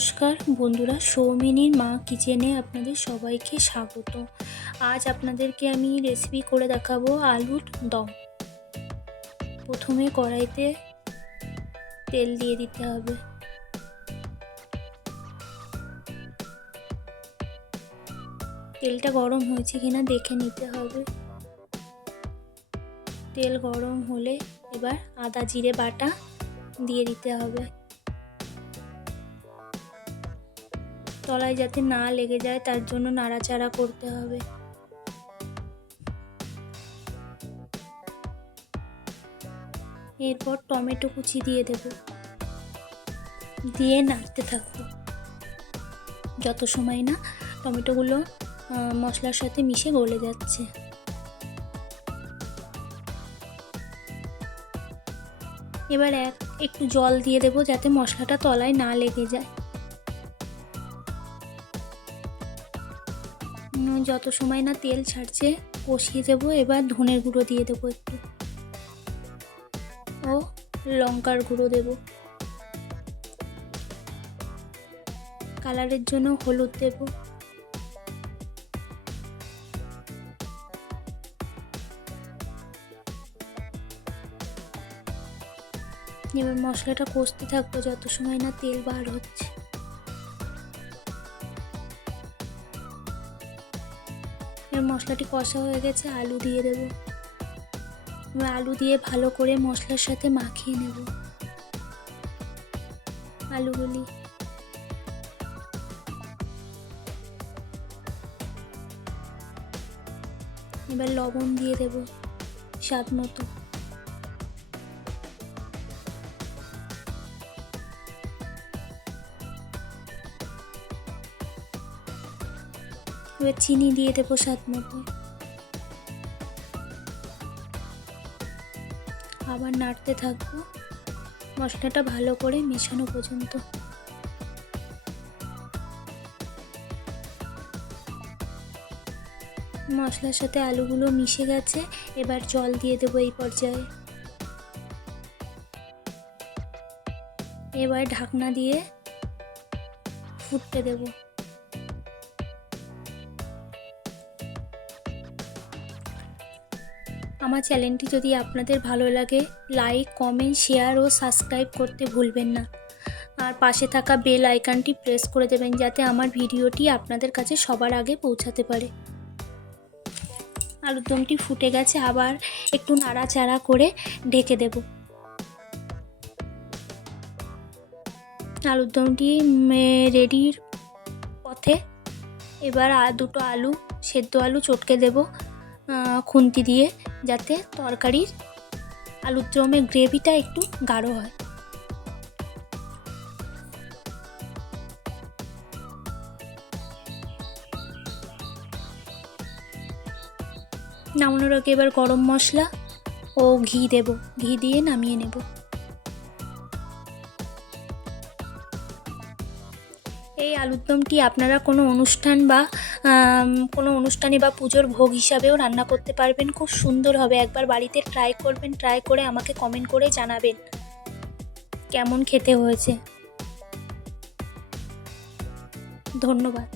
নমস্কার বন্ধুরা, সৌমিনীর মা কিচেনে আপনাদের সবাইকে স্বাগত। আজ আপনাদেরকে আমি রেসিপি করে দেখাবো আলুর দম। প্রথমে কড়াইতে তেল দিয়ে দিতে হবে। তেলটা গরম হয়েছে কিনা দেখে নিতে হবে। তেল গরম হলে এবার আদা জিরে বাটা দিয়ে দিতে হবে। তলায় যাতে না লেগে যায় তার জন্য নাড়াচাড়া করতে হবে। এরপর টমেটো কুচি দিয়ে দেব, দিয়ে নাড়তে থাকবো যত সময় না টমেটোগুলো মশলার সাথে মিশে গলে যাচ্ছে। এবার একটু জল দিয়ে দেব যাতে মশলাটা তলায় না লেগে যায়। যত সময় না তেল ছাড়ছে কষিয়ে দেবো। এবার ধনের গুঁড়ো দিয়ে দেবো একটু, ও লঙ্কার গুঁড়ো দেব, কালারের জন্য হলুদ দেব। এবার মশলাটা কষতে থাকবো যত সময় না তেল বার হচ্ছে। মশলাটি কষা হয়ে গেছে, আলু দিয়ে দেব। আলু দিয়ে ভালো করে মশলার সাথে মাখিয়ে নেব আলুগুলি। এবার লবণ দিয়ে দেব স্বাদ মতো। এবার চিনি দিয়ে দেবো স্বাদ মতো। আবার নাড়তে থাকবো মশলাটা ভালো করে মেশানো পর্যন্ত। মশলার সাথে আলুগুলো মিশে গেছে, এবার জল দিয়ে দেবো এই পর্যায়ে। এবার ঢাকনা দিয়ে ফুটতে দেবো। আমার চ্যানেলটি যদি আপনাদের ভালো লাগে লাইক, কমেন্ট, শেয়ার ও সাবস্ক্রাইব করতে ভুলবেন না। আর পাশে থাকা বেল আইকনটি প্রেস করে দেবেন যাতে আমার ভিডিওটি আপনাদের কাছে সবার আগে পৌঁছাতে পারে। আলুর দমটি ফুটে গেছে, আবার একটু নাড়াচাড়া করে ঢেকে দেব। আলুর দমটি রেডির পথে। এবার দুটো আলু, সেদ্ধ আলু চটকে দেব খুন্তি দিয়ে, যাতে তরকারির আলুর দমের গ্রেভিটা একটু গাঢ় হয়। নামানোর আগে এবার গরম মশলা ও ঘি দেব, ঘি দিয়ে নামিয়ে নেব। এই আলুর দমটি আপনারা কোনো অনুষ্ঠানে বা পুজোর ভোগ হিসাবেও রান্না করতে পারবেন। খুব সুন্দর হবে, একবার বাড়িতে ট্রাই করবেন। ট্রাই করে আমাকে কমেন্ট করে জানাবেন কেমন খেতে হয়েছে। ধন্যবাদ।